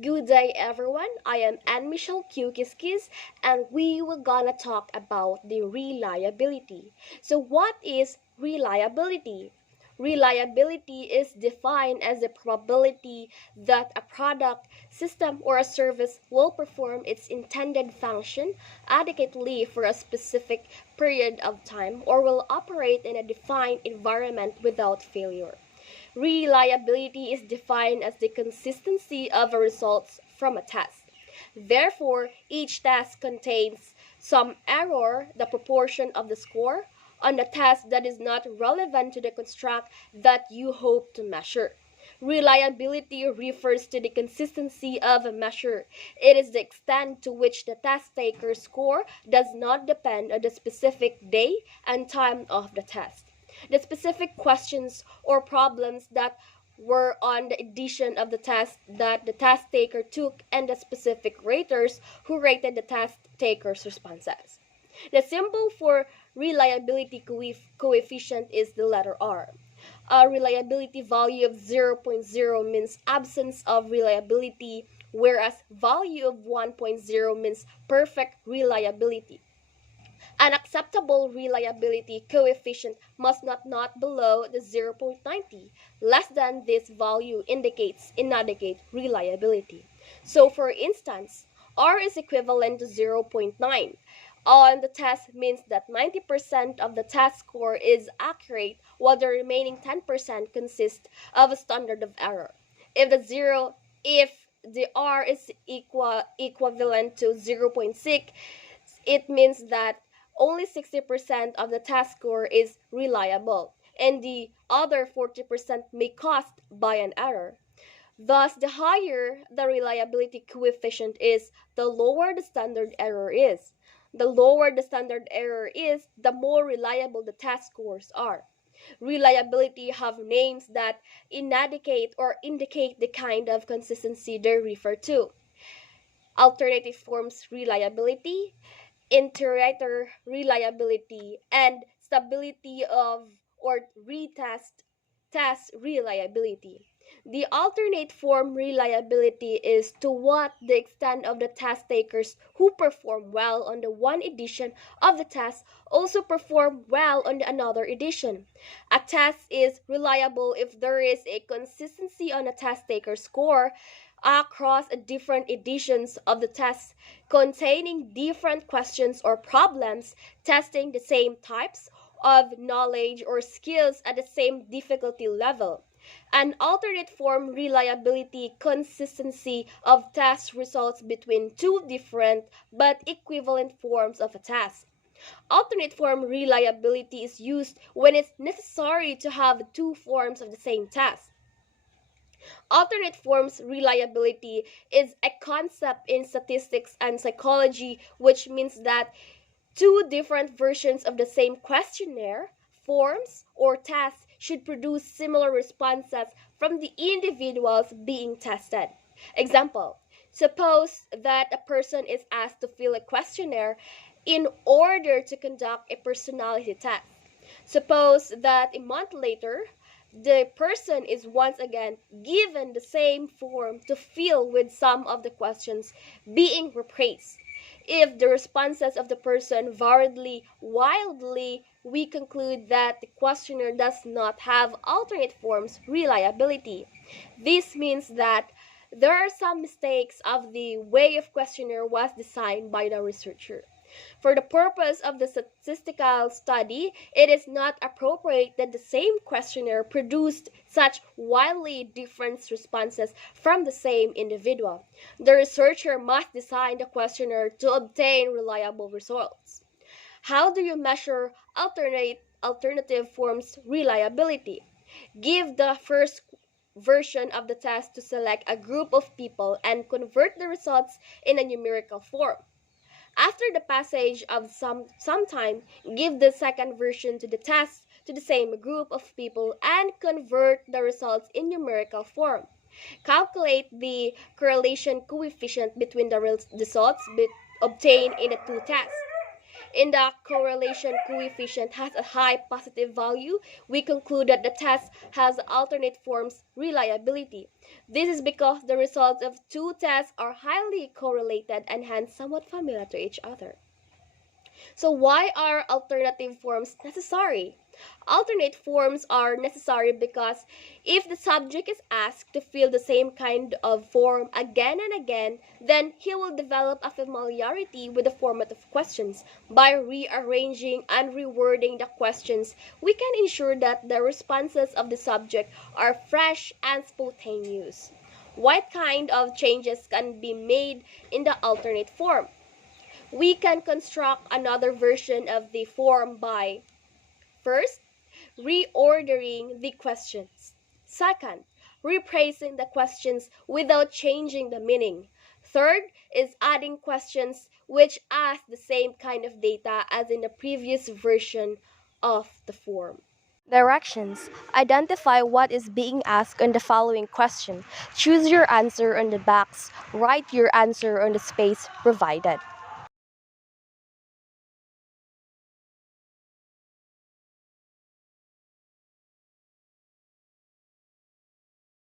Good day, everyone. I am Anne Michelle Kiskis, and we were gonna talk about the reliability. So, what is reliability? Reliability is defined as the probability that a product, system, or a service will perform its intended function adequately for a specific period of time or will operate in a defined environment without failure. Reliability is defined as the consistency of the results from a test. Therefore, each test contains some error, the proportion of the score, on the test that is not relevant to the construct that you hope to measure. Reliability refers to the consistency of a measure. It is the extent to which the test taker's score does not depend on the specific day and time of the test. The specific questions or problems that were on the edition of the test that the test taker took and the specific raters who rated the test taker's responses. The symbol for reliability coefficient is the letter R. A reliability value of zero point zero means absence of reliability, whereas value of 1.0 means perfect reliability. An acceptable reliability coefficient must not below the 0.90. Less than this value indicates inadequate reliability. So for instance, R is equivalent to zero point 0.9 on the test means that 90% of the test score is accurate while the remaining 10% consists of a standard of error. If the R is equivalent to zero point 0.6, it means that only 60% of the test score is reliable, and the other 40% may caused by an error. Thus, the higher the reliability coefficient is, the lower the standard error is. The lower the standard error is, the more reliable the test scores are. Reliability have names that indicate or indicate the kind of consistency they refer to. Alternative forms reliability, iterator reliability, and stability of or retest test reliability. The alternate form reliability is to what the extent of the test takers who perform well on the one edition of the test also perform well on another edition. A test is reliable if there is a consistency on a test taker score across different editions of the test containing different questions or problems testing the same types of knowledge or skills at the same difficulty level. An alternate form reliability consistency of test results between two different but equivalent forms of a test. Alternate form reliability is used when it's necessary to have two forms of the same test. Alternate forms reliability is a concept in statistics and psychology, which means that two different versions of the same questionnaire, forms, or task should produce similar responses from the individuals being tested. Example, suppose that a person is asked to fill a questionnaire in order to conduct a personality test. Suppose that a month later, the person is once again given the same form to fill with some of the questions being replaced. If the responses of the person varied wildly, we conclude that the questionnaire does not have alternate forms reliability. This means that there are some mistakes of the way of questionnaire was designed by the researcher. For the purpose of the statistical study, it is not appropriate that the same questionnaire produced such wildly different responses from the same individual. The researcher must design the questionnaire to obtain reliable results. How do you measure alternative forms reliability? Give the first version of the test to select a group of people and convert the results in a numerical form. After the passage of some time, give the second version to the test to the same group of people and convert the results in numerical form. Calculate the correlation coefficient between the results obtained in the two tests. and the correlation coefficient has a high positive value, we conclude that the test has alternate forms reliability. This is because the results of two tests are highly correlated and hence somewhat familiar to each other. So why are alternative forms necessary? Alternate forms are necessary because if the subject is asked to fill the same kind of form again and again, then he will develop a familiarity with the format of questions. By rearranging and rewording the questions, we can ensure that the responses of the subject are fresh and spontaneous. What kind of changes can be made in the alternate form? We can construct another version of the form by first, reordering the questions. Second, rephrasing the questions without changing the meaning. Third is adding questions which ask the same kind of data as in the previous version of the form. Directions. Identify what is being asked on the following question. Choose your answer on the box. Write your answer on the space provided.